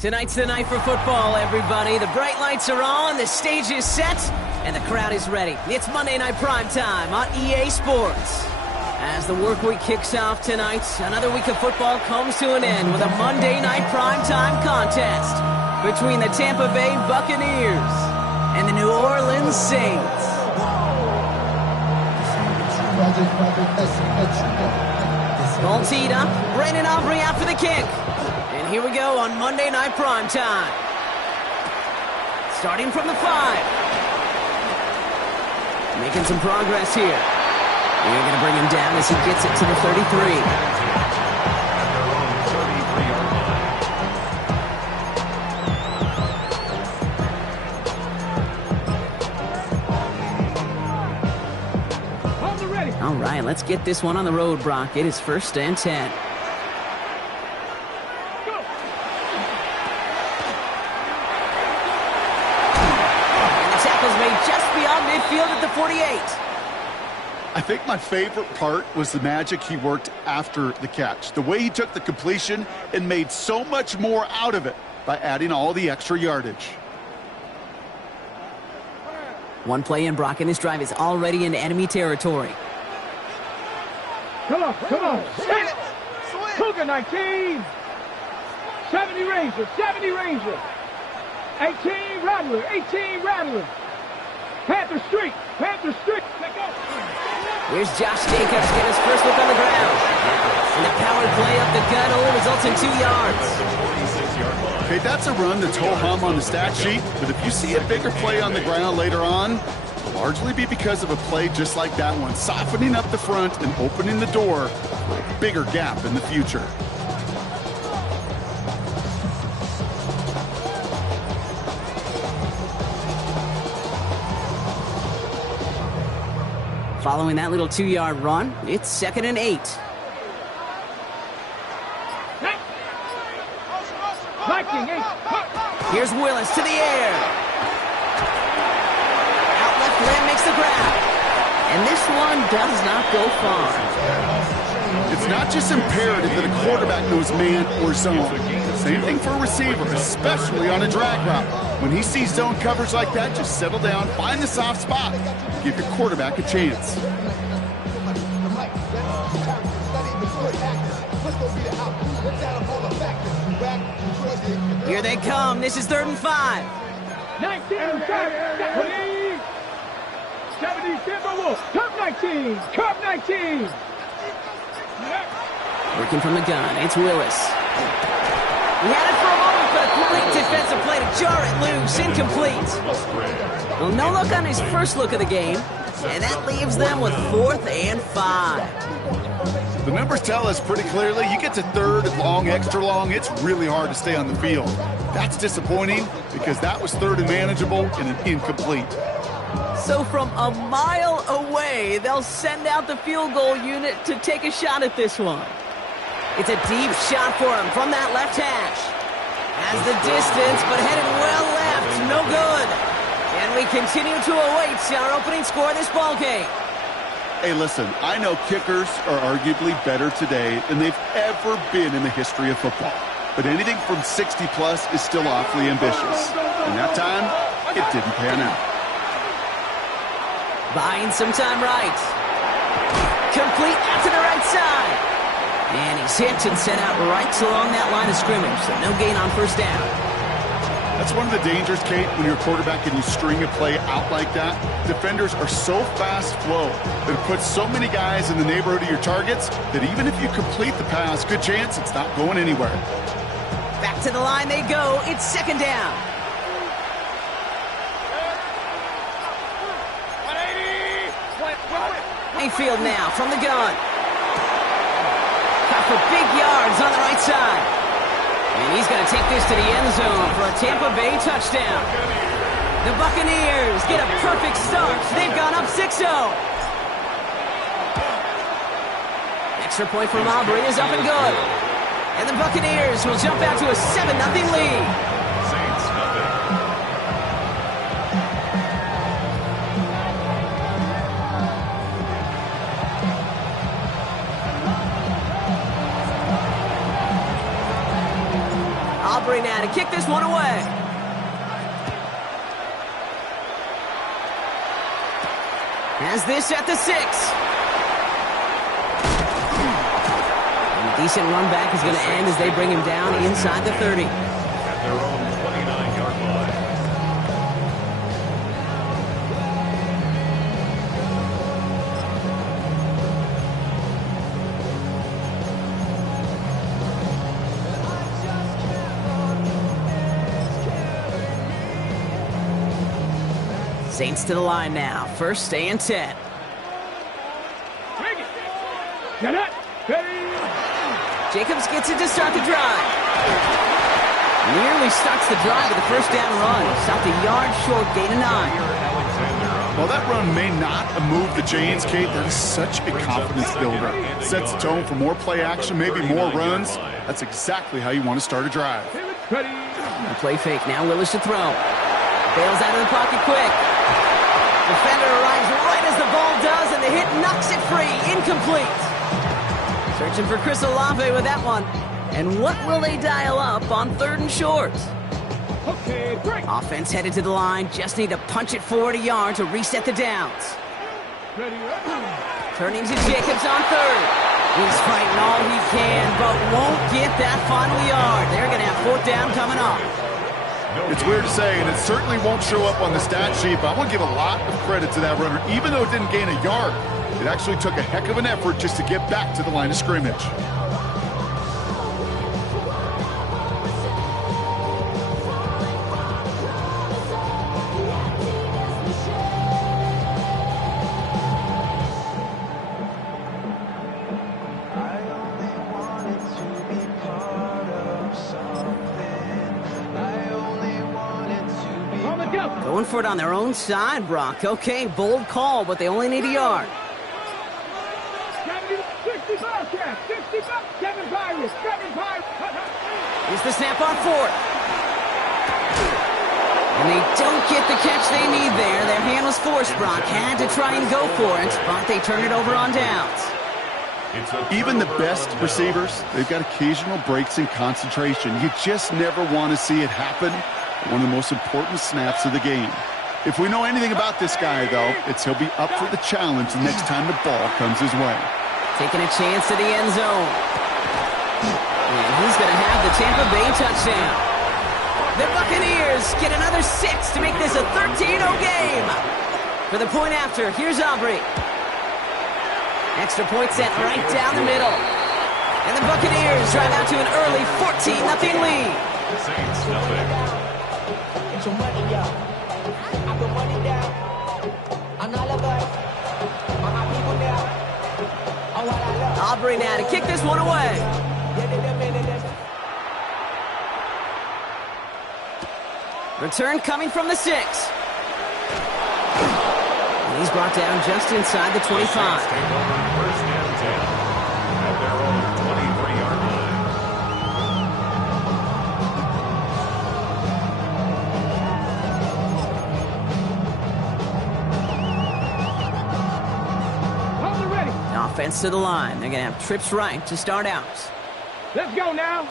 Tonight's the night for football, everybody. The bright lights are on, the stage is set, and the crowd is ready. It's Monday Night Primetime on EA Sports. As the work week kicks off tonight, another week of football comes to an end with a Monday Night Primetime contest between the Tampa Bay Buccaneers and the New Orleans Saints. Ball teed up, Brandon Aubrey out for the kick. And here we go on Monday Night Primetime. Starting from the 5. Making some progress here. They're going to bring him down as he gets it to the 33. All right, let's get this one on the road, Brock. It is 1st and 10. Midfield at the 48. I think my favorite part was the magic he worked after the catch. The way he took the completion and made so much more out of it by adding all the extra yardage. One play in, Brock, and this drive is already into enemy territory. Come on. Cougar 19. 70 Ranger. 18 Rattler. Panther Street. Here's Josh Jacobs getting his first look on the ground. And the powered play up the gut only results in 2 yards. Okay, that's a run that's ho-hum on the stat sheet, but if you see a bigger play on the ground later on, it'll largely be because of a play just like that one, softening up the front and opening the door for a bigger gap in the future. Following that little 2-yard run, it's 2nd and 8. Here's Willis to the air. Out left limb makes the grab. And this one does not go far. It's not just imperative that a quarterback knows man or zone. Same thing for a receiver, especially on a drag route. When he sees zone coverage like that, just settle down, find the soft spot, give your quarterback a chance. Here they come. This is 3rd and 5. 19, 70 Timberwolves. Curve 19. Working from the gun, it's Willis. He had it for a moment, but a great defensive play to jar it loose. Incomplete. Well, no look on his first look of the game, and that leaves them with 4th and 5. The numbers tell us pretty clearly, you get to 3rd and long, extra long, it's really hard to stay on the field. That's disappointing because that was 3rd and manageable and an incomplete. So from a mile away, they'll send out the field goal unit to take a shot at this one. It's a deep shot for him from that left hash. Has the distance, but headed well left. No good. And we continue to await our opening score of this ballgame. Hey, listen, I know kickers are arguably better today than they've ever been in the history of football. But anything from 60-plus is still awfully ambitious. And that time, it didn't pan out. Buying some time right. Complete out to the right side. And he's hit and sent out right along that line of scrimmage, so no gain on 1st down. That's one of the dangers, Kate, when you're a quarterback and you string a play out like that. Defenders are so fast flow that it puts so many guys in the neighborhood of your targets that even if you complete the pass, good chance it's not going anywhere. Back to the line they go. It's 2nd down. Mayfield now from the gun. Got for big yards on the right side. And he's going to take this to the end zone for a Tampa Bay touchdown. The Buccaneers get a perfect start. They've gone up 6-0. Extra point from Aubrey is up and good. And the Buccaneers will jump out to a 7-0 lead. now to kick this one away. Has this at the 6. And a decent run back is going to end as they bring him down inside the 30. At their own 29-yard line. Saints to the line now. First and 10. Get it. Jacobs gets it to start the drive. Nearly starts the drive with a first down run. Stopped a yard short, gain of 9. Well, that run may not have moved the chains, Kate. That is such a confidence builder. Sets the tone for more play action, maybe more runs. That's exactly how you want to start a drive. Ready. The play fake now. Willis to throw. Bails out of the pocket quick. Defender arrives right as the ball does, and the hit knocks it free. Incomplete. Searching for Chris Olave with that one. And what will they dial up on 3rd and short? Okay, break. Offense headed to the line. Just need to punch it forward a yard to reset the downs. Ready. Turning to Jacobs on 3rd. He's fighting all he can, but won't get that final yard. They're going to have 4th down coming up. It's weird to say, and it certainly won't show up on the stat sheet, but I want to give a lot of credit to that runner. Even though it didn't gain a yard, it actually took a heck of an effort just to get back to the line of scrimmage. Going for it on their own side, Brock. Okay, bold call, but they only need a yard. 65 catch. 65. 7 Pirates. 7 Pirates. Here's the snap on 4th. And they don't get the catch they need there. Their hand was forced, Brock. Had to try and go for it, but they turn it over on downs. Even the best receivers, they've got occasional breaks in concentration. You just never want to see it happen. One of the most important snaps of the game. If we know anything about this guy, though, it's he'll be up for the challenge the next time the ball comes his way. Taking a chance to the end zone. And he's going to have the Tampa Bay touchdown. The Buccaneers get another 6 to make this a 13-0 game. For the point after, here's Aubrey. Extra point set right down the middle. And the Buccaneers drive out to an early 14-0 lead. Saints nothing. Aubrey now to kick this one away. Return coming from the 6. And he's brought down just inside the 25. Take over 1st and 10 at their own 23-yard line. Offense to the line. They're going to have trips right to start out. Let's go now.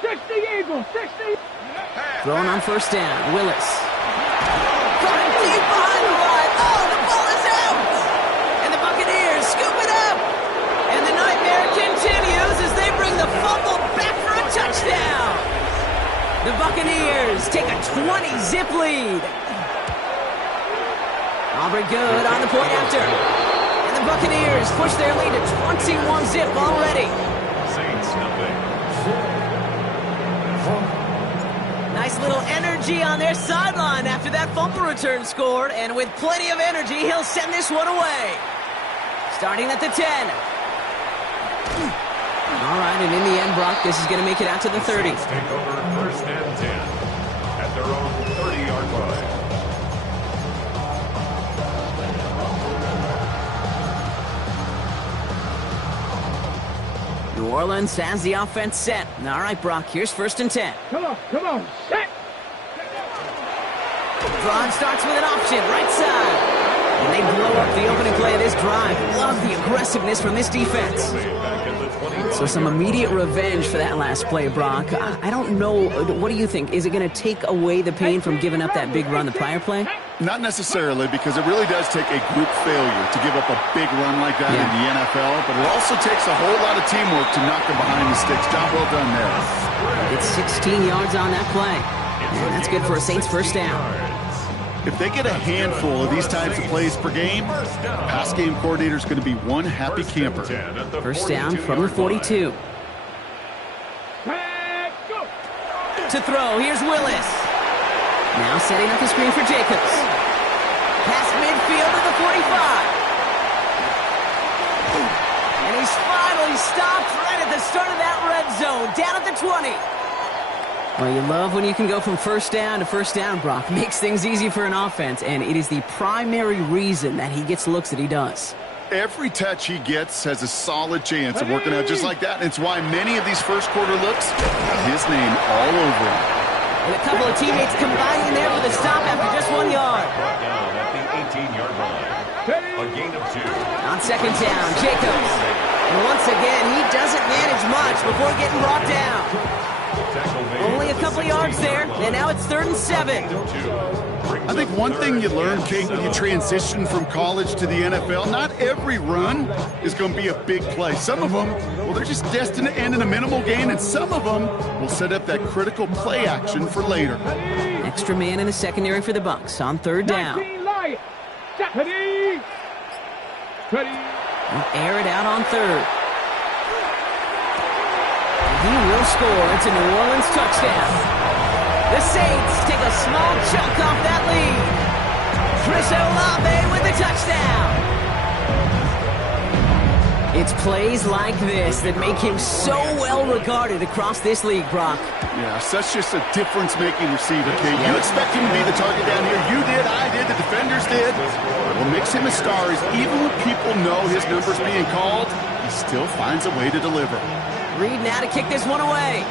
60 Eagles. 60. Throwing on 1st down. Willis. Going deep behind the line. Oh, the ball is out. And the Buccaneers scoop it up. And the nightmare continues as they bring the fumble back for a touchdown. The Buccaneers take a 20-zip lead. Aubrey good on the point after. The Buccaneers push their lead to 21-zip already. Saints nothing. Nice little energy on their sideline after that fumble return scored, and with plenty of energy, he'll send this one away. Starting at the 10. All right, and in the end, Brock, this is going to make it out to the 30. Saints take over 1st and 10 at their own 30-yard line. New Orleans has the offense set. All right, Brock, here's 1st and 10. Come on. Set. Braun starts with an option, right side. And they blow up the opening play of this drive. Love the aggressiveness from this defense. So some immediate revenge for that last play, Brock. I don't know. What do you think? Is it going to take away the pain from giving up that big run the prior play? Not necessarily, because it really does take a group failure to give up a big run like that in the NFL, but it also takes a whole lot of teamwork to knock them behind the sticks. Job well done there. It's 16 yards on that play. And that's good for a Saints first down. If they get a handful of these types of plays per game, pass game coordinator is going to be one happy camper. First down from the 42. To throw, here's Willis. Now setting up the screen for Jacobs. Past midfield to the 45. And he's finally stopped right at the start of that red zone, down at the 20. Well, you love when you can go from first down to first down, Brock. Makes things easy for an offense, and it is the primary reason that he gets looks that he does. Every touch he gets has a solid chance of working out just like that, and it's why many of these first quarter looks have his name all over them. And a couple of teammates combining there for the stop after just 1 yard. Brought down at the 18-yard line. A gain of 2. On second down, Jacobs. And once again, he doesn't manage much before getting brought down. Only a couple of yards there, and now it's 3rd and 7. I think one thing you learn, Kate, when you transition from college to the NFL, not every run is going to be a big play. Some of them, well, they're just destined to end in a minimal gain, and some of them will set up that critical play action for later. Extra man in the secondary for the Bucs on 3rd down. Air it out on 3rd. He will score. It's a New Orleans touchdown. The Saints take a small chunk off that lead. Chris Olave with the touchdown. It's plays like this that make him so well regarded across this league, Brock. Yeah, such just a difference-making receiver, Kate. You expect him to be the target down here. You did, I did, the defenders did. What makes him a star is even when people know his number's being called, he still finds a way to deliver. Reed now to kick this one away.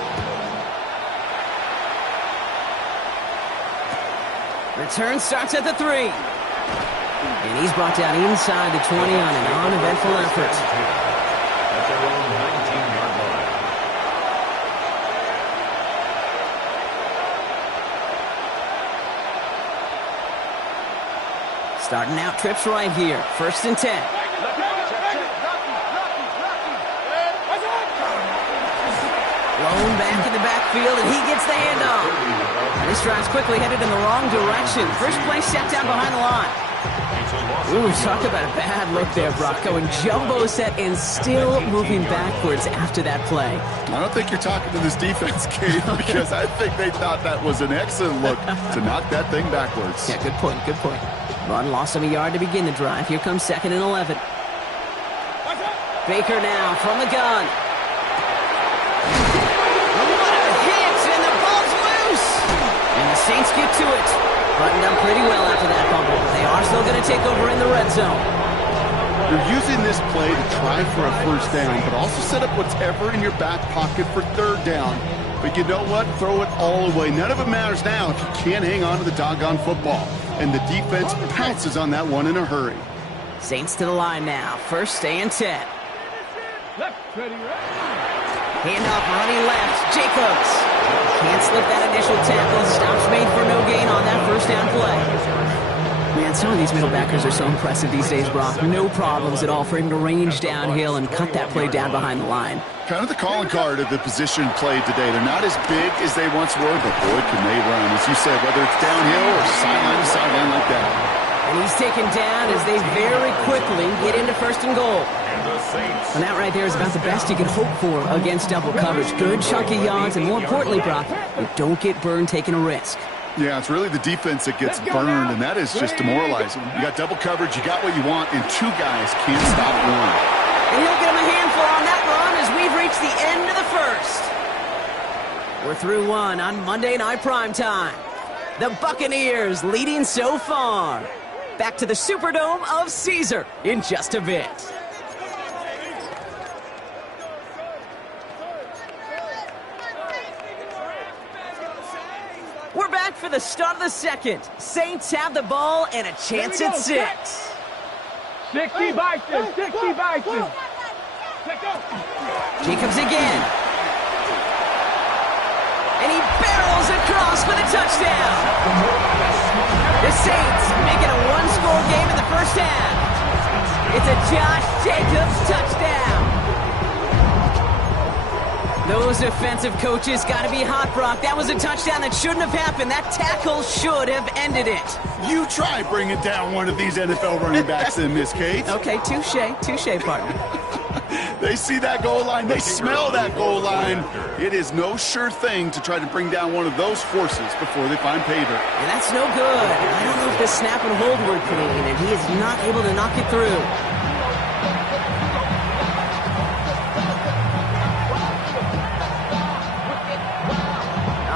Return starts at the 3. And he's brought down inside the 20 on an uneventful effort. At their own 19-yard line. Starting out trips right here. 1st and 10. Blown back in the backfield, and he gets the handoff. This drive's quickly headed in the wrong direction. First play set down behind the line. Ooh, talk about a bad look there, Brock. Going jumbo set and still moving backwards after that play. I don't think you're talking to this defense, Kate, because I think they thought that was an excellent look to knock that thing backwards. Yeah, good point, good point. Run lost him a yard to begin the drive. Here comes 2nd and 11. Baker now from the gun. Saints get to it. Buttoned up pretty well after that fumble. They are still going to take over in the red zone. You're using this play to try for a first down, but also set up whatever in your back pocket for 3rd down. But you know what? Throw it all away. None of it matters now if you can't hang on to the doggone football. And the defense pounces on that one in a hurry. Saints to the line now. 1st and 10. Handoff running left. Jacobs. Can't slip that initial tackle. Stops made for no gain on that first down play. Man, some of these middle backers are so impressive these days, Brock. No problems at all for him to range downhill and cut that play down behind the line. Kind of the calling card of the position played today. They're not as big as they once were, but boy, can they run. As you said, whether it's downhill or sideline to sideline like that. And he's taken down as they very quickly get into 1st and goal. And that right there is about the best you can hope for against double coverage. Good chunky yards, and more importantly, Brock, you don't get burned taking a risk. Yeah, it's really the defense that gets burned, and that is just demoralizing. You got double coverage, you got what you want, and 2 guys can't stop one. And he'll get him a handful on that run as we've reached the end of the 1st. We're through 1 on Monday Night Primetime. The Buccaneers leading so far. Back to the Superdome of Caesar in just a bit. We're back for the start of the 2nd. Saints have the ball and a chance at 6. 60 Bison, 60 Bison. Jacobs again. And he barrels across for the touchdown. The Saints make it a one-score game in the first half. It's a Josh Jacobs touchdown. Those defensive coaches got to be hot, Brock. That was a touchdown that shouldn't have happened. That tackle should have ended it. You try bringing down one of these NFL running backs in this case. Okay, touche, partner. They see that goal line. They smell that goal line. It is no sure thing to try to bring down one of those forces before they find pay dirt. And that's no good. I don't know if the snap and hold were clean, and he is not able to knock it through.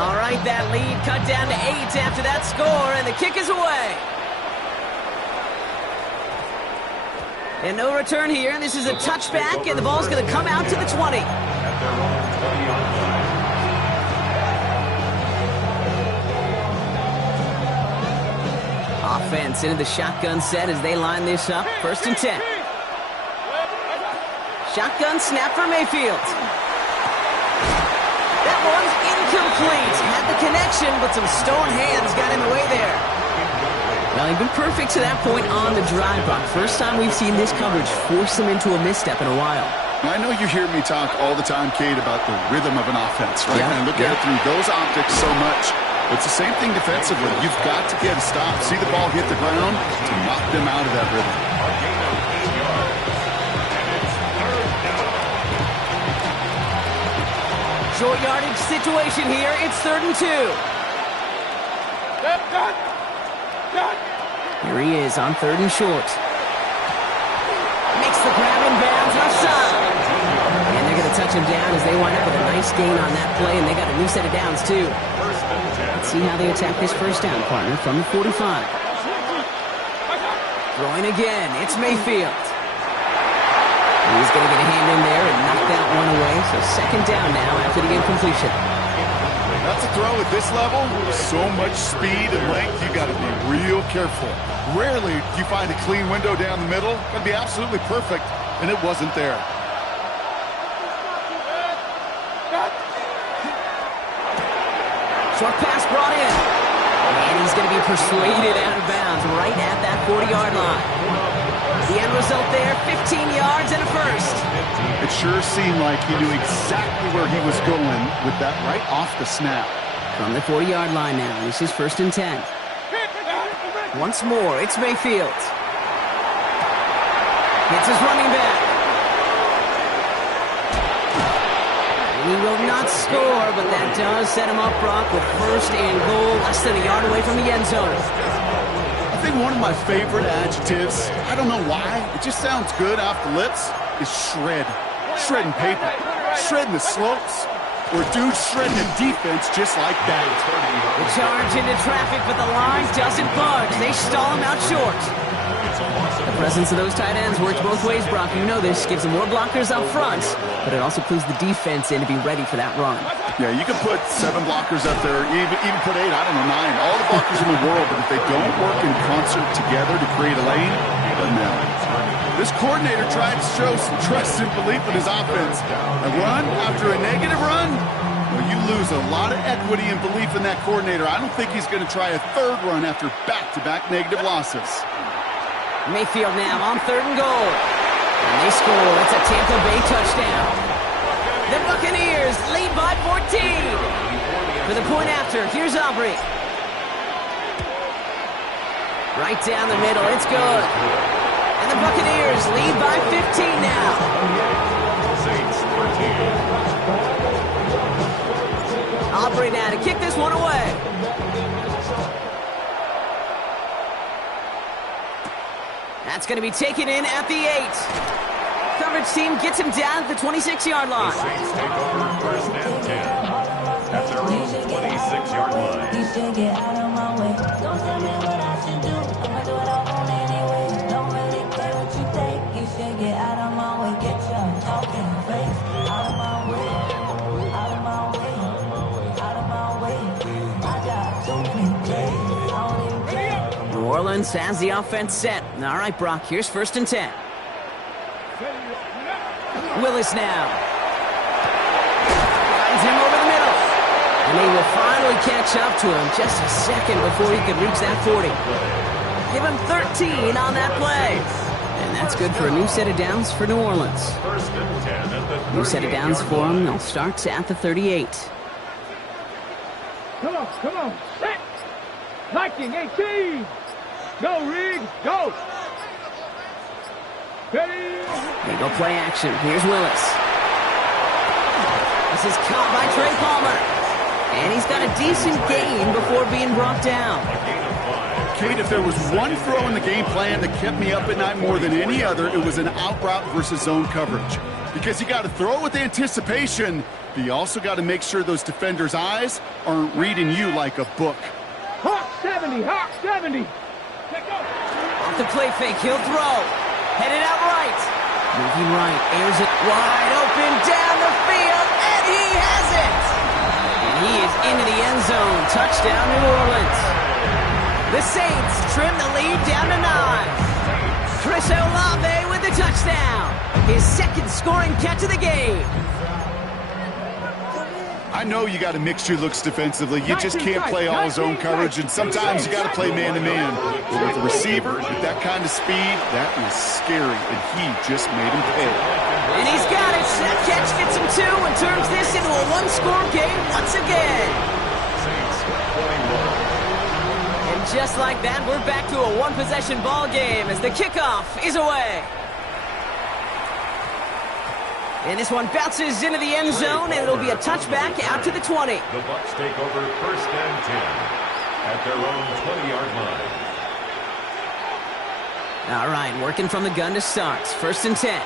All right, that lead cut down to 8 after that score, and the kick is away. And no return here. This is a touchback, and the ball's going to come out to the 20. Offense into the shotgun set as they line this up. 1st and 10. Shotgun snap for Mayfield. That one's incomplete. Had the connection, but some stone hands got in the way there. Well, he's been perfect to that point on the drive, Brock. First time we've seen this coverage force him into a misstep in a while. I know you hear me talk all the time, Kate, about the rhythm of an offense, right? Yeah, And look at it through those optics so much. It's the same thing defensively. You've got to get a stop, see the ball hit the ground to knock them out of that rhythm. Short yardage situation here. It's 3rd and 2. Here he is on 3rd and short. Makes the grab in bounds left side. And they're going to touch him down as they wind up with a nice gain on that play, and they got a new set of downs, too. Let's see how they attack this first down, partner, from the 45. Throwing again. It's Mayfield. He's going to get a hand in there and knock that one away. So 2nd down now after the incompletion. That's a throw at this level. So much speed and length, you got to be real careful. Rarely do you find a clean window down the middle. That'd be absolutely perfect, and it wasn't there. Short pass brought in. And he's going to be persuaded out of bounds right at that 40-yard line. The end result there, 15 yards and a first. It sure seemed like he knew exactly where he was going with that right off the snap. From the 40-yard line now, this is 1st and 10. Once more, it's Mayfield. It's his running back. And he will not score, but that does set him up, Brock, with 1st and goal, less than a yard away from the end zone. I think one of my favorite adjectives, I don't know why, it just sounds good off the lips, is shred. Shredding paper. Shredding the slopes. Or dude shredding the defense just like that. The charge into traffic, but the line doesn't budge. They stall him out short. The presence of those tight ends works both ways, Brock. You know this. Gives them more blockers up front, but it also clues the defense in to be ready for that run. Yeah, you can put 7 blockers up there, even put 8, I don't know, 9. All the blockers in the world, but if they don't work in concert together to create a lane, it doesn't matter. This coordinator tried to show some trust and belief in his offense. A run after a negative run, well, you lose a lot of equity and belief in that coordinator. I don't think he's going to try a 3rd run after back-to-back negative losses. Mayfield now on 3rd and goal. And they score. It's a Tampa Bay touchdown. The Buccaneers lead by 14. For the point after, here's Aubrey. Right down the middle. It's good. And the Buccaneers lead by 15 now. Aubrey now to kick this one away. That's going to be taken in at the 8. Coverage team gets him down at the 26-yard line. The Saints take over 1st and 10 at their own 26-yard line. You should get out of my way. Don't tell me what I should do. I'ma do what I want anyway. Don't really care what you think. You should get out of my way. Get your talking face out of my way. Out of my way. Out of my way. I got too many days. I don't even care. New Orleans has the offense set. All right, Brock, here's 1st and 10. Willis now. Finds him over the middle. And they will finally catch up to him just a second before he could reach that 40. Give him 13 on that play. And that's good for a new set of downs for New Orleans. 1st and 10 at the New set of downs for them. They'll start at the 38. Come on. Set. Viking 18. Go, Riggs, go. Ready. They go play action. Here's Willis. This is caught by Trey Palmer. And he's got a decent gain before being brought down. Kate, if there was one throw in the game plan that kept me up at night more than any other, it was an out route versus zone coverage. Because you got to throw it with anticipation, but you also got to make sure those defenders' eyes aren't reading you like a book. Hawk 70. Off the play fake, he'll throw. Headed out right. Moving right, airs it wide open down the field, and he has it! And he is into the end zone. Touchdown, New Orleans. The Saints trim the lead down to 9. Chris Olave with the touchdown. His 2nd scoring catch of the game. I know you got to mix your looks defensively. You just can't play all zone coverage, and sometimes you got to play man-to-man. But with a receiver with that kind of speed, that is scary, and he just made him pay. And he's got it. That catch gets him 2 and turns this into a 1-score game once again. And just like that, we're back to a 1-possession ball game as the kickoff is away. And this one bounces into the end zone, and it'll be a touchback out to the 20. The Bucs take over 1st and 10 at their own 20-yard line. All right, working from the gun to start. 1st and 10.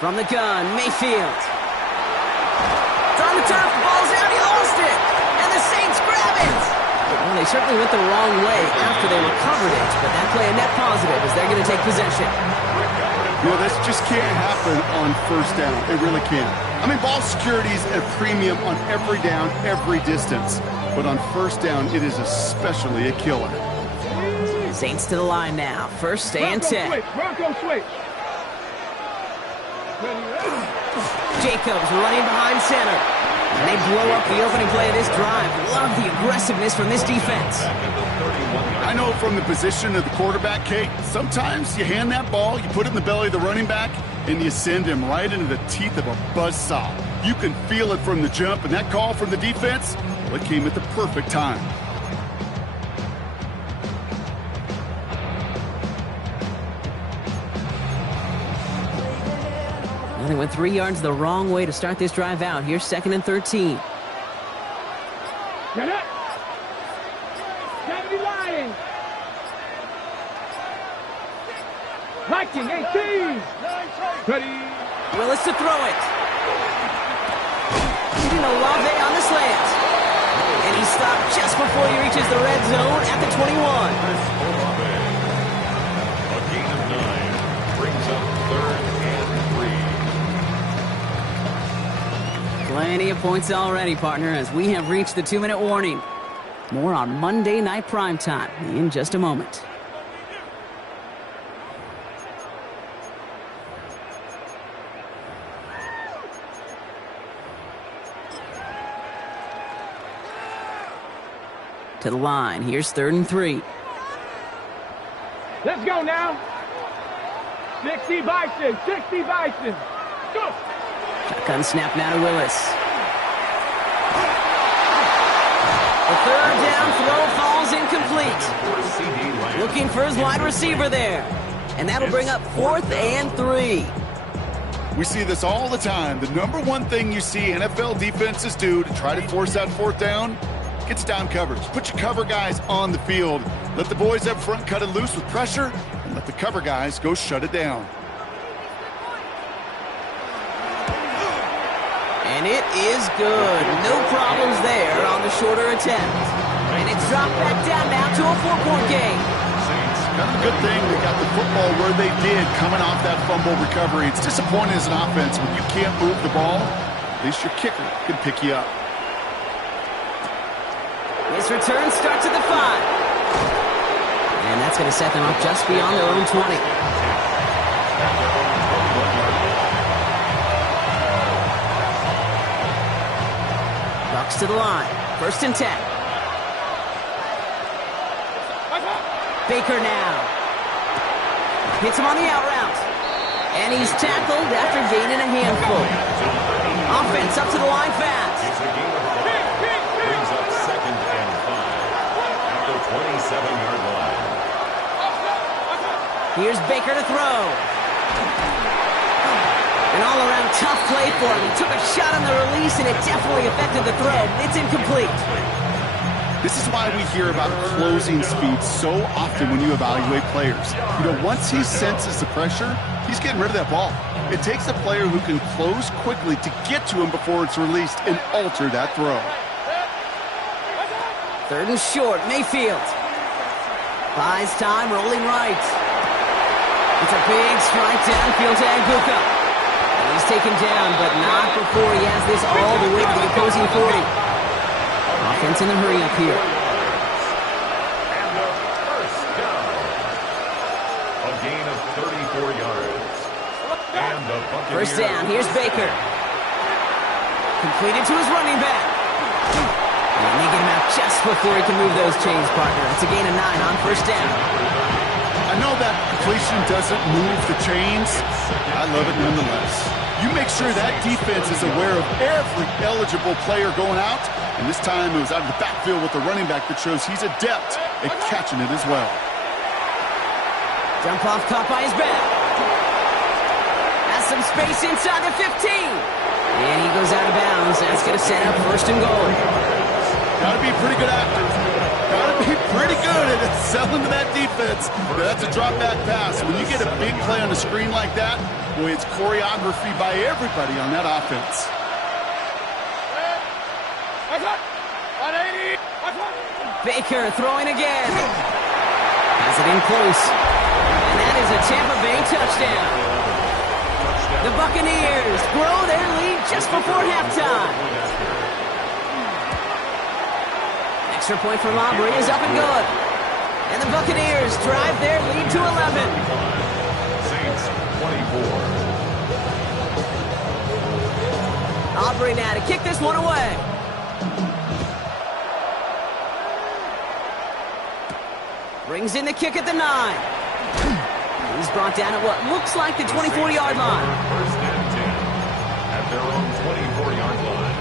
From the gun, Mayfield. From the turf, ball's out, he lost it. And the Saints grab it. Well, they certainly went the wrong way after they recovered it, but that play a net positive as they're going to take possession. You know, this just can't happen on 1st down. It really can't. I mean, ball security is at a premium on every down, every distance. But on 1st down, it is especially a killer. Saints to the line now. 1st and 10. Bronco switch. Jacobs running behind center. And they blow up the opening play of this drive. Love the aggressiveness from this defense. I know from the position of the quarterback, Kate, sometimes you hand that ball, you put it in the belly of the running back, and you send him right into the teeth of a buzzsaw. You can feel it from the jump, and that call from the defense, well, it came at the perfect time. They went 3 yards the wrong way to start this drive out. Here's 2nd and 13. Get up. 70 Lions. Viking 18. Ready. Willis to throw it. Leading Olave on the slant. And he stopped just before he reaches the red zone at the 21. A gain of 9 brings up 3rd and 3. Plenty of points already, partner, as we have reached the 2-minute warning. More on Monday Night Primetime in just a moment. To the line. Here's 3rd and 3. Let's go now. 60 Bison. 60 Bison. Go. Shotgun snap now to Willis. The 3rd down throw falls incomplete. Looking for his wide receiver there. And that'll bring up 4th and 3. We see this all the time. The number one thing you see NFL defenses do to try to force that 4th down, gets down coverage. Put your cover guys on the field. Let the boys up front cut it loose with pressure, and let the cover guys go shut it down. And it is good. No problems there on the shorter attempt. And it's dropped back down now to a 4-point game. Kind of a good thing they got the football where they did coming off that fumble recovery. It's disappointing as an offense when you can't move the ball. At least your kicker can pick you up. This return starts at the 5. And that's going to set them up just beyond their own 20. Bucks to the line. 1st and 10. Baker now. Hits him on the out route. And he's tackled after gaining a handful. Offense up to the line fast. It's a gain of 5. Brings up 2nd and 5. At the 27-yard line. Here's Baker to throw. An all-around tough play for him. He took a shot on the release, and it definitely affected the throw. It's incomplete. This is why we hear about closing speed so often when you evaluate players. You know, once he senses the pressure, he's getting rid of that ball. It takes a player who can close quickly to get to him before it's released and alter that throw. 3rd and short, Mayfield. Buys time, rolling right. It's a big strike downfield to Aguka. He's taken down, but not before he has this all the way to the opposing 40. Offense in the hurry up here. And the 1st down. A gain of 34 yards. And the Buccaneers. 1st down, here's Baker. Completed to his running back. And they get him out just before he can move those chains, partner. It's a gain of 9 on 1st down. I know that completion doesn't move the chains. I love it nonetheless. You make sure that defense is aware of every eligible player going out. And this time it was out of the backfield with the running back that shows he's adept at catching it as well. Jump off caught by his back. Has some space inside the 15. And he goes out of bounds. That's going to set up 1st and goal. Got to be pretty good actors. Got to be pretty good at selling to that defense. That's a drop back pass. When you get a big play on the screen like that, boy, it's choreography by everybody on that offense. Baker throwing again. Has it in close. And that is a Tampa Bay touchdown. The Buccaneers grow their lead just before halftime. Extra point from Aubrey is up and good. And the Buccaneers drive their lead to 11. Saints 24. Aubrey now to kick this one away. Brings in the kick at the 9. He's brought down at what looks like the 24-yard line. 1st and 10 at their own 24-yard line.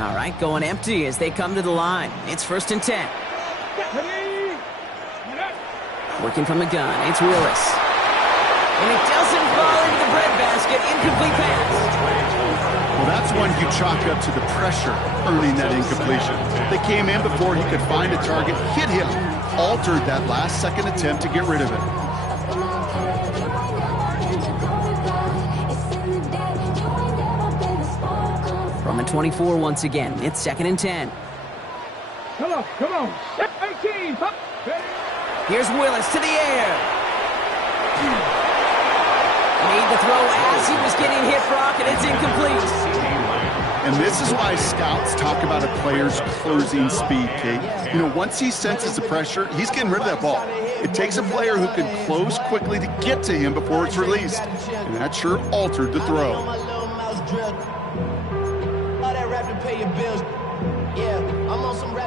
All right, going empty as they come to the line. It's 1st and 10. Working from the gun, it's Willis. And it doesn't fall into the breadbasket. Incomplete pass. Well, that's one you chalk up to the pressure earning that incompletion. They came in before he could find a target, hit him, altered that last-second attempt to get rid of it. From the 24 once again, it's 2nd and 10. Come on. 18. Here's Willis to the air. Made the throw as he was getting hit, Brock, and it's incomplete. And this is why scouts talk about a player's closing speed, Kate. You know, once he senses the pressure, he's getting rid of that ball. It takes a player who can close quickly to get to him before it's released. And that sure altered the throw.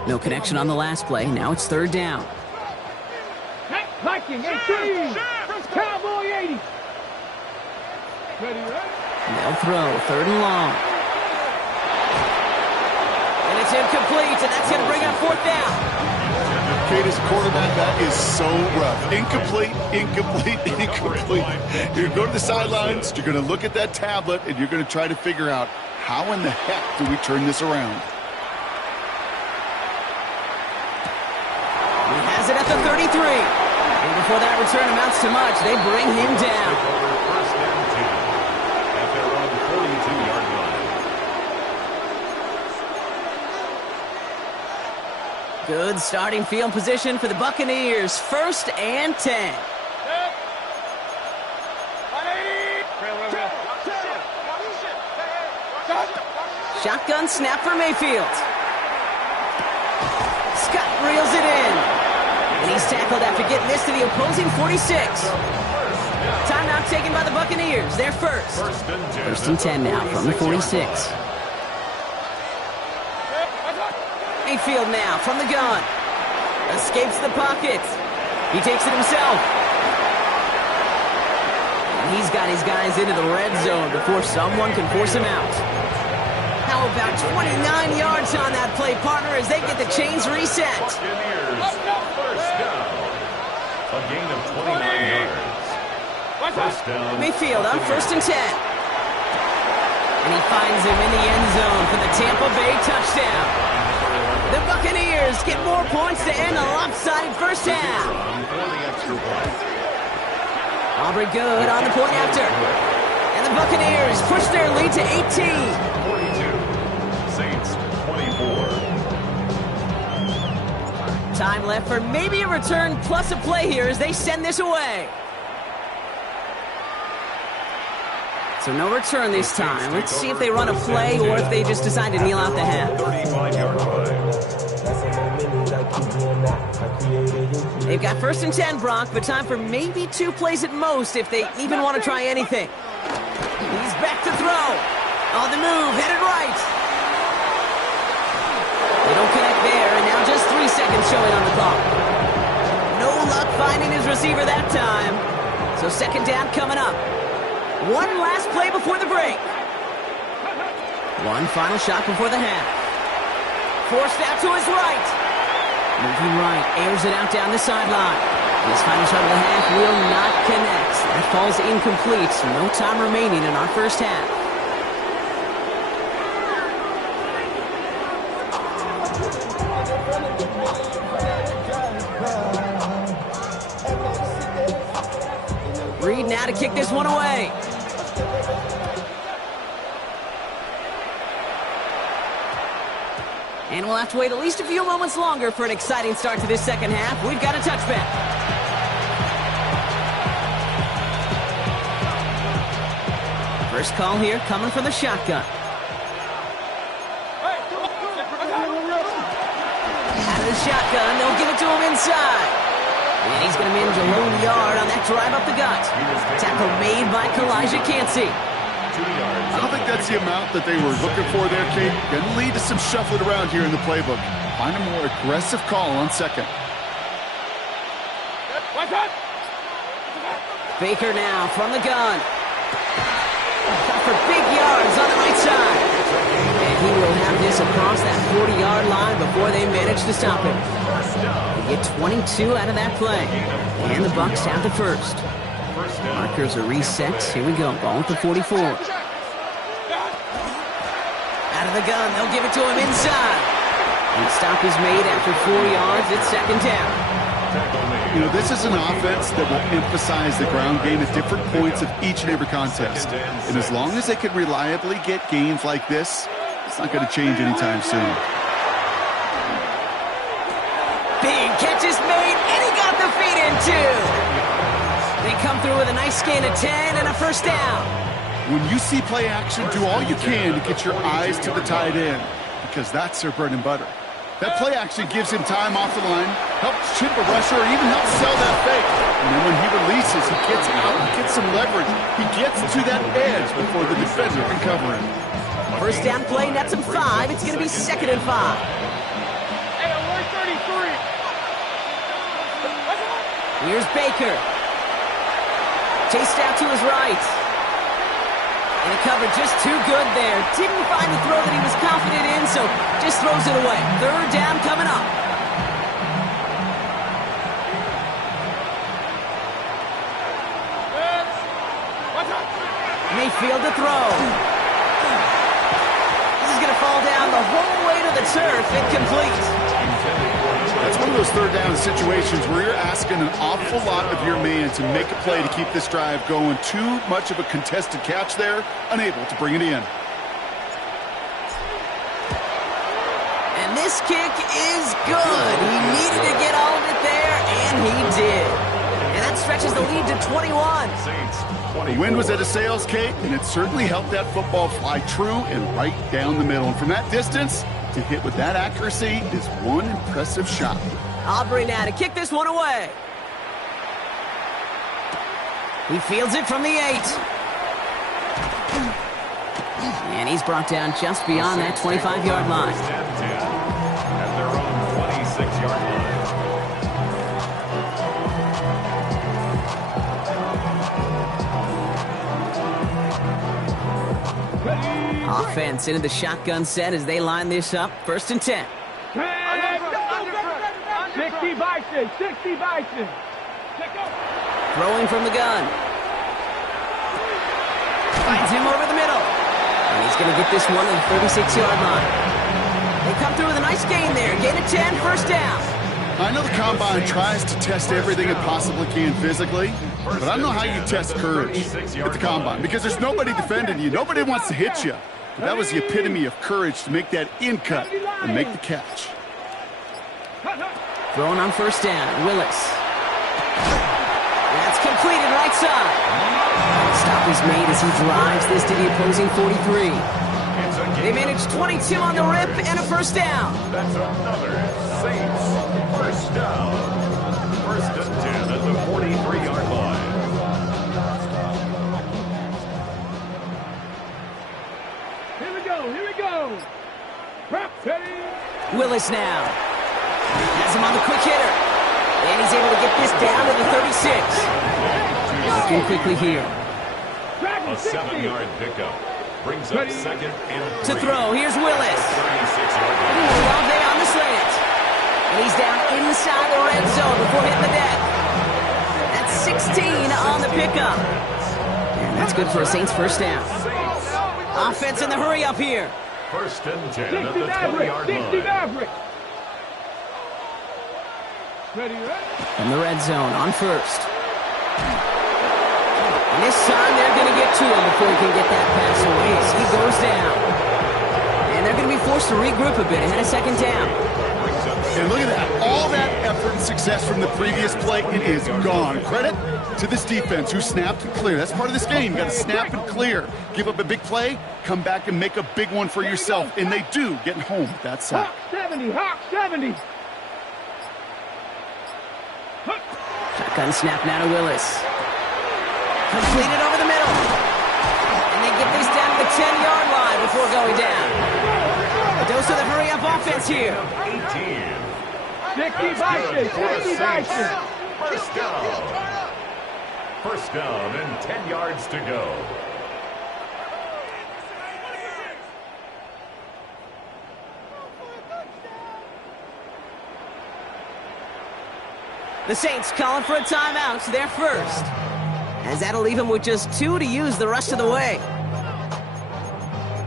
No connection on the last play. Now it's 3rd down. Viking 18. Cowboy 80. They'll throw 3rd and long. And it's incomplete, and that's going to bring up 4th down. Kate, as a quarterback, that is so rough. Incomplete. You're going to go to the sidelines, you're going to look at that tablet, and you're going to try to figure out how in the heck do we turn this around. He has it at the 33. And before that return amounts to much, they bring him down. 1st and 10 at their own 42-yard line. Good starting field position for the Buccaneers. 1st and 10. Shotgun snap for Mayfield. Scott reels it in. And he's tackled after getting this to the opposing 46. Timeout taken by the Buccaneers. They're first. First and 10 now from the 46. Mayfield now from the gun. Escapes the pocket. He takes it himself. And he's got his guys into the red zone before someone can force him out. How about 29 yards on that play, partner, as they get the chains reset? First down. A gain of 29 yards. First down. Mayfield on first and 10. And he finds him in the end zone for the Tampa Bay touchdown. The Buccaneers get more points to end a lopsided first half. Aubrey good on the point after. And the Buccaneers push their lead to 18. 42. Saints 24. Time left for maybe a return plus a play here as they send this away. So no return this time. Let's see if they run a play or if they just decide to kneel out the half. 35-yard line. They've got first and 10, Brock, but time for maybe 2 plays at most if they even want to try anything. He's back to throw. On the move, headed right. They don't connect there, and now just 3 seconds showing on the clock. No luck finding his receiver that time. So second down coming up. One last play before the break. One final shot before the half. Forced out to his right. Moving right, airs it out down the sideline. His final shot of the half will not connect. That falls incomplete. No time remaining in our first half. Reed now to kick this one away. And we'll have to wait at least a few moments longer for an exciting start to this second half. We've got a touchback. First call here coming from the shotgun. Out of the shotgun, they'll give it to him inside. And he's going to manage a lone yard on that drive up the gut. Tackle made by Kalijah Cansey. I don't think that's the amount that they were looking for there, Kate. Going to lead to some shuffling around here in the playbook. Find a more aggressive call on second. Baker now from the gun. Got for big yards on the right side. And he will have this across that 40-yard line before they manage to stop him. They get 22 out of that play. And the Bucs have the first. Markers are reset. Here we go. Ball at the 44. Out of the gun. They'll give it to him inside. And the stop is made after 4 yards. It's second down. You know, this is an offense that will emphasize the ground game at different points of each and every contest. And as long as they can reliably get gains like this, it's not going to change anytime soon. Big catch is made, and he got the feet in too. They come through with a nice gain of 10 and a first down. When you see play action, do all you can to get your eyes to the tight end, because that's their bread and butter. That play action gives him time off the line, helps chip a rusher, or even helps sell that fake. And then when he releases, he gets out, he gets some leverage. He gets to that edge before the defender can cover him. First down play, nets him 5. It's going to be second and 5. Here's Baker. Chased out to his right. And the cover just too good there. Didn't find the throw that he was confident in, so just throws it away. Third down coming up. Mayfield to throw. This is going to fall down the whole way to the turf. Incomplete. That's one of those third down situations where you're asking an awful lot of your man to make a play to keep this drive going. Too much of a contested catch there, unable to bring it in. And this kick is good. He needed to get all of it there, and he did. And that stretches the lead to 21. Saints, The 24. wind was at a sails, Kate, and it certainly helped that football fly true and right down the middle. And from that distance, to hit with that accuracy is one impressive shot. Aubrey now to kick this one away. He fields it from the 8. And he's brought down just beyond that 25-yard line. First and 10 at their own 26-yard line. Offense into the shotgun set as they line this up. First and 10. 60 Bison, 60 Bison. Throwing from the gun. Finds him over the middle. And he's going to get this one to the 36-yard line. They come through with a nice gain there. Gain of 10, first down. I know the Combine tries to test everything it possibly can physically, but I don't know how you test courage at the Combine because there's nobody defending you. Nobody wants to hit you. But that was the epitome of courage to make that in cut and make the catch. Throwing on first down, Willis. That's completed right side. Stop is made as he drives this to the opposing 43. They manage 22 on the rip and a first down. That's another Saints first down. First and 10 at the 43-yard line. Here we go, here we go. Prep, ready. Willis now. Has him on the quick hitter. And he's able to get this down to the 36. Looking quickly here. A 7-yard pickup. Brings up second and 3. To throw, here's Willis. 36-yard line. Ooh, Love on the slant. And he's down inside the red zone before hitting the deck. That's 16 on the pickup. And that's good for a Saints first down. Offense in the hurry up here. First and 10 at 60 the Maverick, 20-yard 60 line. Maverick. Ready, ready. From the red zone on first. And this time they're going to get to him before he can get that pass away. So he goes down. And they're going to be forced to regroup a bit ahead of second down. And look at that. All that effort and success from the previous play, it is gone. Credit to this defense who snapped and clear. That's part of this game. You got to snap and clear. Give up a big play, come back and make a big one for yourself. And they do, getting home with that sack. Hawk 70, Hawk 70. Shotgun snap now to Willis. Completed over the middle. And they get this down to the 10-yard line before going down. A dose of the hurry-up offense here. 18. 60 Bison, 60 Bison. First down. First down and 10 yards to go. The Saints calling for a timeout. They're first. As that'll leave them with just 2 to use the rest of the way.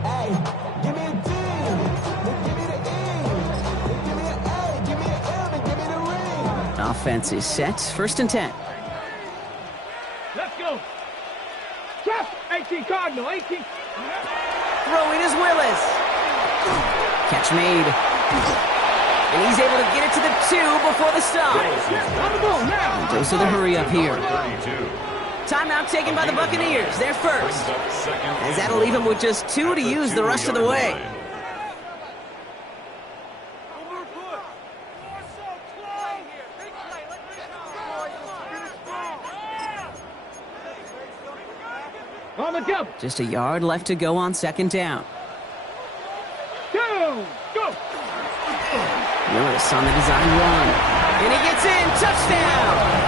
Hey, give me a D. Give me the E. Give me an A. Give me an M and give me the ring. Offense is set. First and 10. Let's go. Stop. 18 Cardinal, 18. Throwing is Willis. Catch made. And he's able to get it to the 2 before the stop. On the ball now. Dose of the hurry up here. 32. Timeout taken by the Buccaneers. They're first. Brings up second As that'll leave them with just 2 to use the rest of the way. On the jump. Just a yard left to go on second down. Go. Go. Willis on the design run. And he gets in. Touchdown.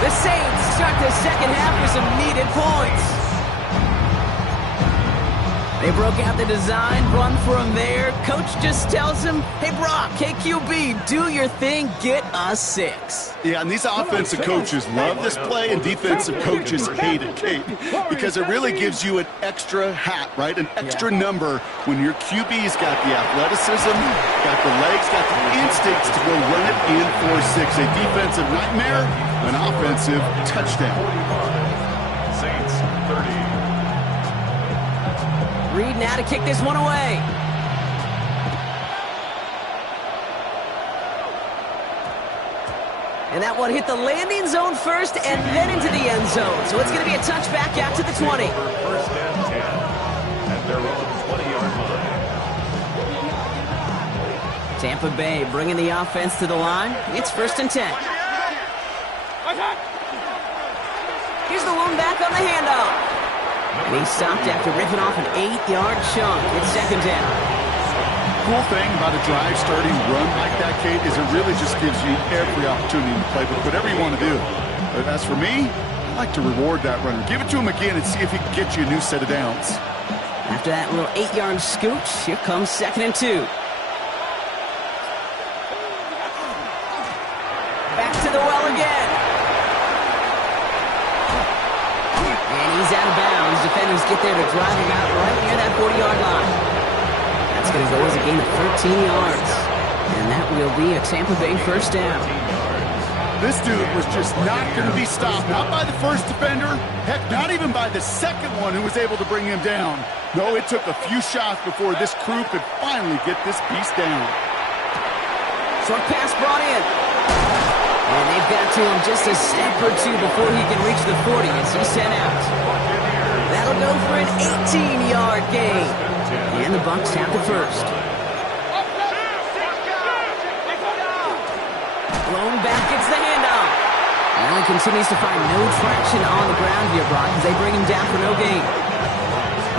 The Saints start the second half with some needed points. They broke out the design run from there. Coach just tells him, hey, Brock, hey, QB, do your thing. Get us 6. Yeah, and these offensive coaches love this play, and defensive coaches hate it, Kate, because it really gives you an extra hat, right? An extra number when your QB's got the athleticism, got the legs, got the instincts to go run it in 4-6. A defensive nightmare, an offensive touchdown. Saints 30. Reed now to kick this one away. And that one hit the landing zone first and then into the end zone. So it's going to be a touchback out to the 20. First and 10 at their own 20-yard line. Tampa Bay bringing the offense to the line. It's first and 10. Here's the lone back on the handoff. And he stopped after ripping off an 8-yard chunk. It's second down. Cool thing about a drive starting run like that, Kate, is it really just gives you every opportunity to play with whatever you want to do. But as for me, I like to reward that runner. Give it to him again and see if he can get you a new set of downs. After that little 8-yard scooch, here comes second and 2. Back to the well again. And he's out of bounds. Defenders get there to drive him out right near that 40-yard line. That's going to go as a gain of 13 yards. And that will be a Tampa Bay first down. This dude was just not going to be stopped. Not by the first defender. Heck, not even by the second one who was able to bring him down. No, it took a few shots before this crew could finally get this beast down. Short pass brought in. And they've got to him just a step or two before he can reach the 40 as he's sent out. That'll go for an 18-yard gain. And the Bucs have the first. Lone back gets the handoff. Well, he continues to find no traction on the ground here, Brock, as they bring him down for no gain.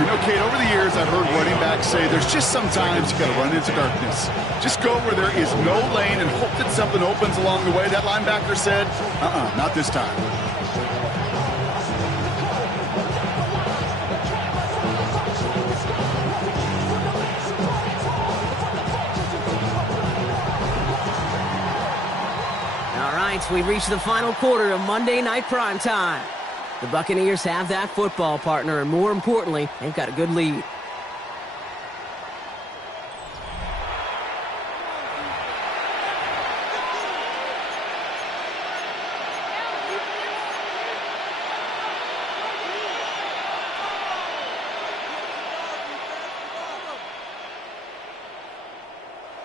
You know, Kate, over the years, I've heard running backs say there's just sometimes you got to run into darkness. Just go where there is no lane and hope that something opens along the way. That linebacker said, not this time. All right, so we've reached the final quarter of Monday Night Primetime. The Buccaneers have that football partner, and more importantly, they've got a good lead.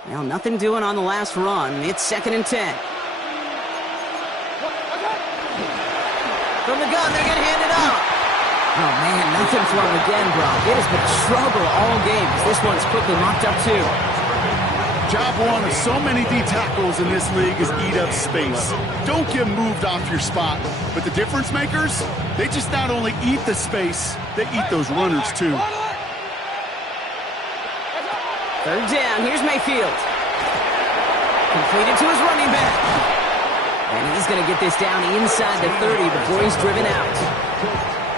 Well, nothing doing on the last run. It's second and 10. From the gun, they're going to hand it off. Oh, man, nothing for him again, Brock. It has been a struggle all game. This one's quickly mopped up, too. Job one of so many D tackles in this league is eat up space. Don't get moved off your spot. But the difference makers, they just not only eat the space, they eat those runners, too. Third down, here's Mayfield. Completed to his running back. And he's going to get this down inside the 30 before he's driven out.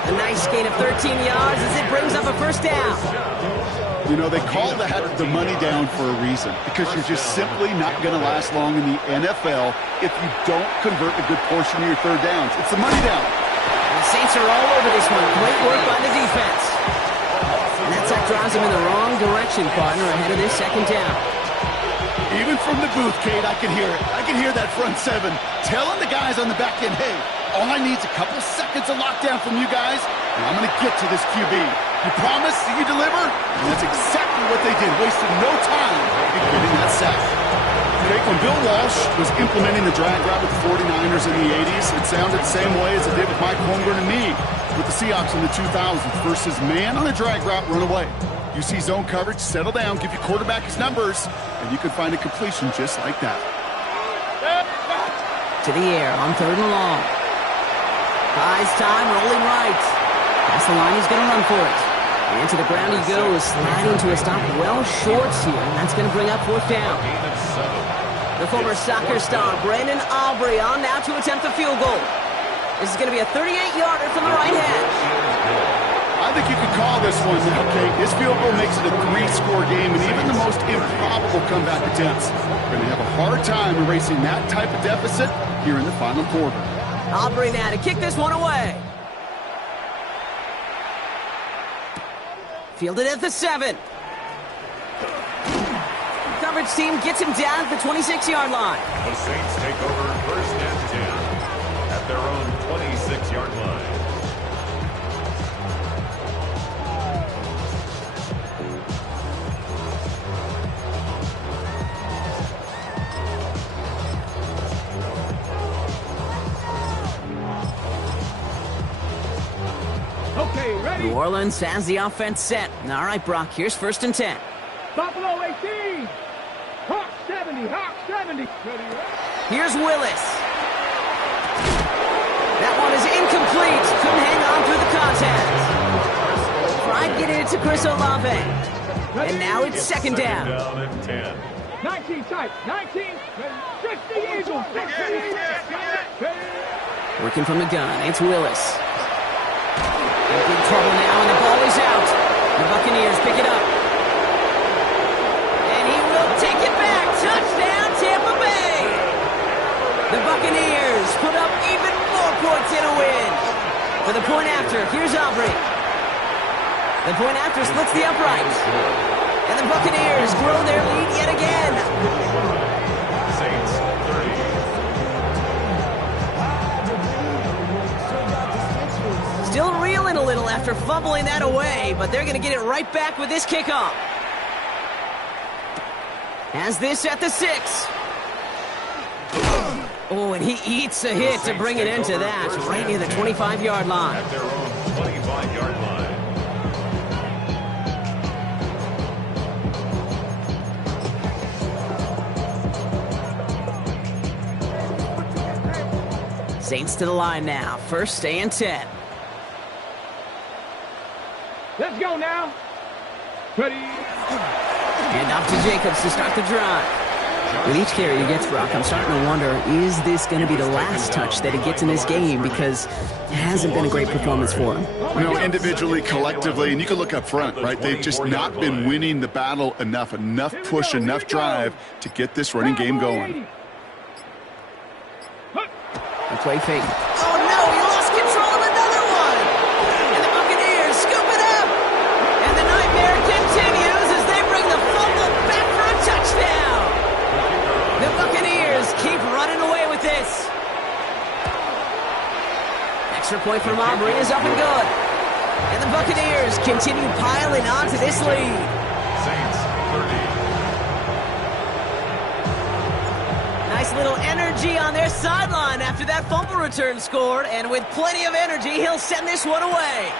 A nice gain of 13 yards as it brings up a first down. You know, they call that the money down for a reason, because you're just simply not going to last long in the NFL if you don't convert a good portion of your third downs. It's the money down. And the Saints are all over this one. Great work by the defense. And that sack drives him in the wrong direction, partner, ahead of this second down. Even from the booth, Kate, I can hear it. I can hear that front seven telling the guys on the back end, hey, all I need is a couple seconds of lockdown from you guys, and I'm going to get to this QB. You promise that you deliver? And that's exactly what they did, wasting no time in getting that sack. Kate, when Bill Walsh was implementing the drag route with the 49ers in the 80s, it sounded the same way as it did with Mike Holmgren and me with the Seahawks in the 2000s versus man on a drag route, run away. You see zone coverage, settle down, give your quarterback his numbers, and you can find a completion just like that. To the air on third and long. Buys time, rolling right. That's the line, he's going to run for it. And to the ground he goes, sliding to a stop well short here, and that's going to bring up fourth down. The former soccer star, Brandon Aubrey, on now to attempt a field goal. This is going to be a 38-yarder from the right hash. I think you could call this one now, Kate. This field goal makes it a 3-score game, and even the most improbable comeback attempts are going to have a hard time erasing that type of deficit here in the final quarter. Aubrey now to kick this one away. Fielded at the 7. Coverage team gets him down at the 26-yard line. The Saints take over first and 10 at their own 26-yard line. Okay, ready? New Orleans has the offense set. All right, Brock, here's 1st and 10. Buffalo 18. Hawk 70. Hawk 70. Ready? Here's Willis. That one is incomplete. Couldn't hang on through the contact. Tried getting it to Chris Olave. And now it's 2nd down. Down at 10. 19 tight. 19. 60 Eagles. 60. Working from the gun, it's Willis. In big trouble now, and the ball is out. The Buccaneers pick it up. And he will take it back. Touchdown, Tampa Bay. The Buccaneers put up even more points in a win. For the point after, here's Aubrey. The point after splits the upright. And the Buccaneers grow their lead yet again. Saints 30. Still reeling a little after fumbling that away, but they're going to get it right back with this kickoff. Has this at the 6. Oh, and he eats a hit to bring it into that, right near the 25-yard line. At their own 25-yard line. Saints to the line now. 1st and 10. Let's go now. Ready? And off to Jacobs to start the drive. With each carry he gets, Brock, I'm starting to wonder, is this going to be the last touch that he gets in this game? Because it hasn't been a great performance for him. You know, individually, collectively, and you can look up front, right? They've just not been winning the battle enough push, enough drive to get this running game going. And play fake. Oh, no, he lost control of another one. And the Buccaneers scoop it up. And the nightmare continues as they bring the fumble back for a touchdown. The Buccaneers keep running away with this. Extra point from Aubrey is up and good. And the Buccaneers continue piling on to this lead. Saints 30. Nice little energy on their sideline after that fumble return scored, and with plenty of energy, he'll send this one away.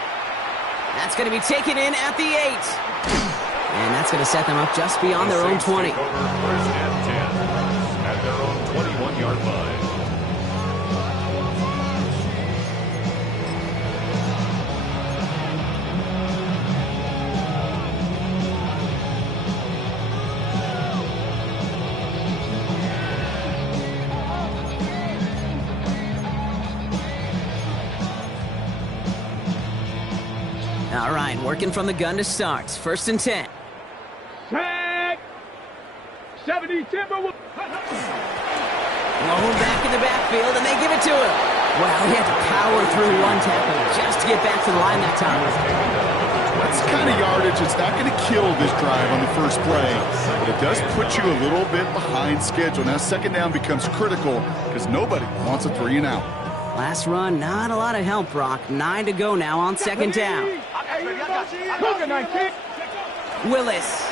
That's going to be taken in at the 8. And that's going to set them up just beyond their own 20. Take over 1st and 10 at their own 21-yard line. All right, working from the gun to start. 1st and 10. Tag. 70 Timberwolves. Blown back in the backfield, and they give it to him. Wow, he had to power through one tackle just to get back to the line that time. That's the kind of yardage that's not going to kill this drive on the first play. But it does put you a little bit behind schedule. Now 2nd down becomes critical because nobody wants a 3 and out. Last run, not a lot of help, Brock. 9 to go now on 2nd down. Willis.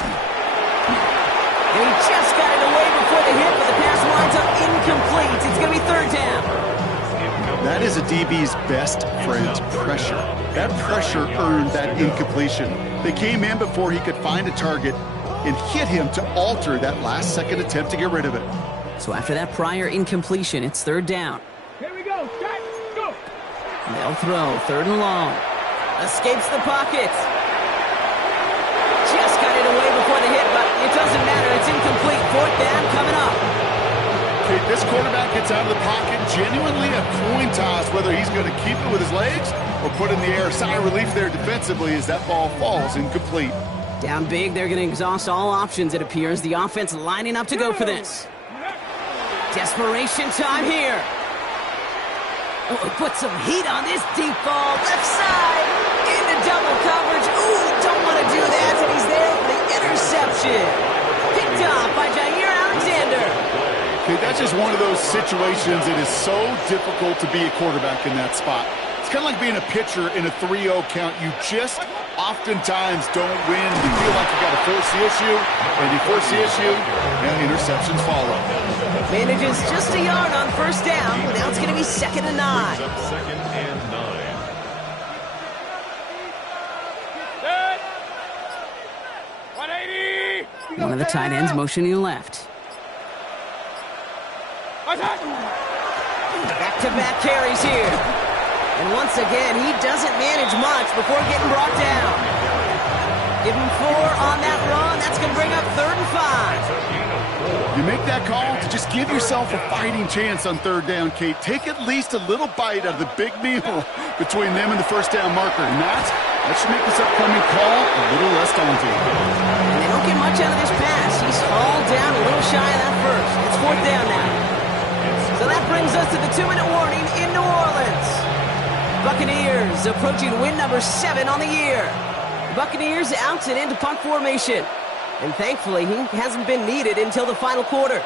And he just got it away before the hit, but the pass winds up incomplete. It's going to be 3rd down. That is a DB's best friend, pressure. That pressure earned that incompletion. They came in before he could find a target and hit him to alter that last-second attempt to get rid of it. So after that prior incompletion, it's 3rd down. Here we go. Set. Go. They'll throw. 3rd and long. Escapes the pocket. Just got it away before the hit, but it doesn't matter. It's incomplete. 4th down coming up. Okay, this quarterback gets out of the pocket, genuinely a coin toss whether he's going to keep it with his legs or put it in the air. Sigh of relief there defensively as that ball falls incomplete. Down big, they're going to exhaust all options, it appears. The offense lining up to go for this. Desperation time here. Oh, put some heat on this deep ball. Left side. Into double coverage. Ooh, don't want to do that. And he's there for the interception. Picked off by Jair Alexander. Okay, that's just one of those situations that is so difficult to be a quarterback in that spot. It's kind of like being a pitcher in a 3-0 count. You just oftentimes don't win. You feel like you got to force the issue, and you force the issue, and interceptions follow. Manages just a yard on 1st down. Now it's going to be 2nd and 9. Brings up 2nd and 9. One of the tight ends motioning left. Back-to-back carries here. And once again, he doesn't manage much before getting brought down. Give him 4 on that run. That's going to bring up 3rd and 5. You make that call to just give yourself a fighting chance on 3rd down, Kate. Take at least a little bite out of the big meal between them and the 1st down marker. And that should make this upcoming call a little less daunting. And they don't get much out of this pass. He's hauled down a little shy of that first. It's 4th down now. So that brings us to the 2-minute warning in New Orleans. Buccaneers approaching win number 7 on the year. Buccaneers out and into punt formation. And thankfully, he hasn't been needed until the final quarter.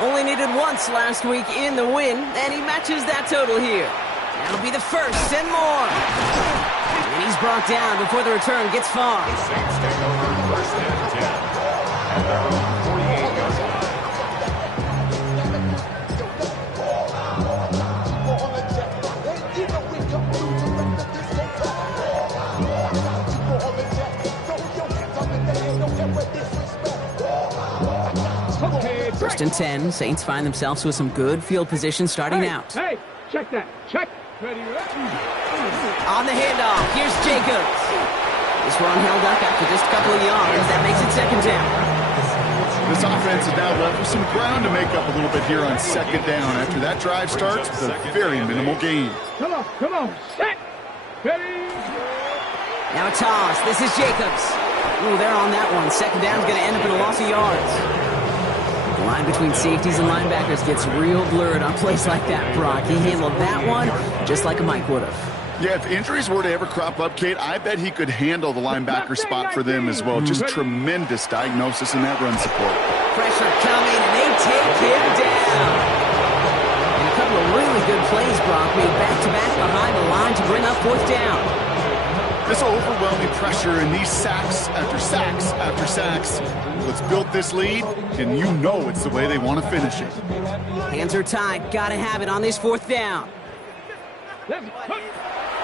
Only needed once last week in the win, and he matches that total here. That'll be the 1st and more. And he's brought down before the return gets far. The Saints take over 1st and 10. And they're on the 48-yard line. First and 10, Saints find themselves with some good field position starting out. Hey, check that. Check. Ready. On the handoff, here's Jacobs. This one held up after just a couple of yards. That makes it 2nd down. This offense is now left with some ground to make up a little bit here on 2nd down. After that drive starts, with a very minimal gain. Come on. Set. Ready. Now a toss. This is Jacobs. Ooh, they're on that one. 2nd down's going to end up in a loss of yards. The line between safeties and linebackers gets real blurred on plays like that, Brock. He handled that one just like a Mike would have. Yeah, if injuries were to ever crop up, Kate, I bet he could handle the linebacker spot for them as well. Just tremendous diagnosis in that run support. Pressure coming, and they take him down. And a couple of really good plays, Brock, made back-to-back behind the line to bring up 4th down. This overwhelming pressure and these sacks after sacks after sacks. Let's build this lead, and you know it's the way they want to finish it. Hands are tied. Got to have it on this 4th down.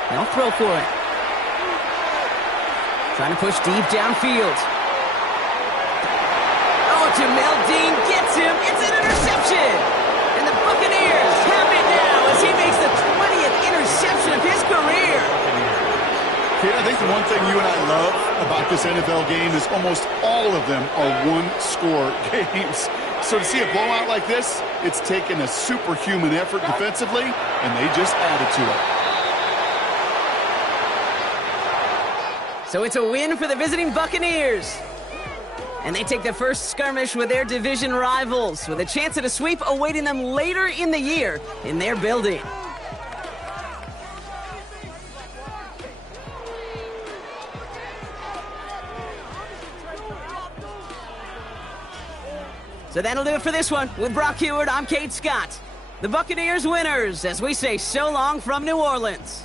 They'll throw for it. Trying to push deep downfield. Oh, Jamel Dean gets him. It's an interception. And the Buccaneers have it now as he makes the 20th interception of his career. Kate, I think the one thing you and I love about this NFL game is almost all of them are one-score games. So to see a blowout like this, it's taken a superhuman effort defensively, and they just added to it. So it's a win for the visiting Buccaneers. And they take the first skirmish with their division rivals, with a chance at a sweep awaiting them later in the year in their building. So that'll do it for this one. With Brock Heward, I'm Kate Scott. The Buccaneers winners as we say so long from New Orleans.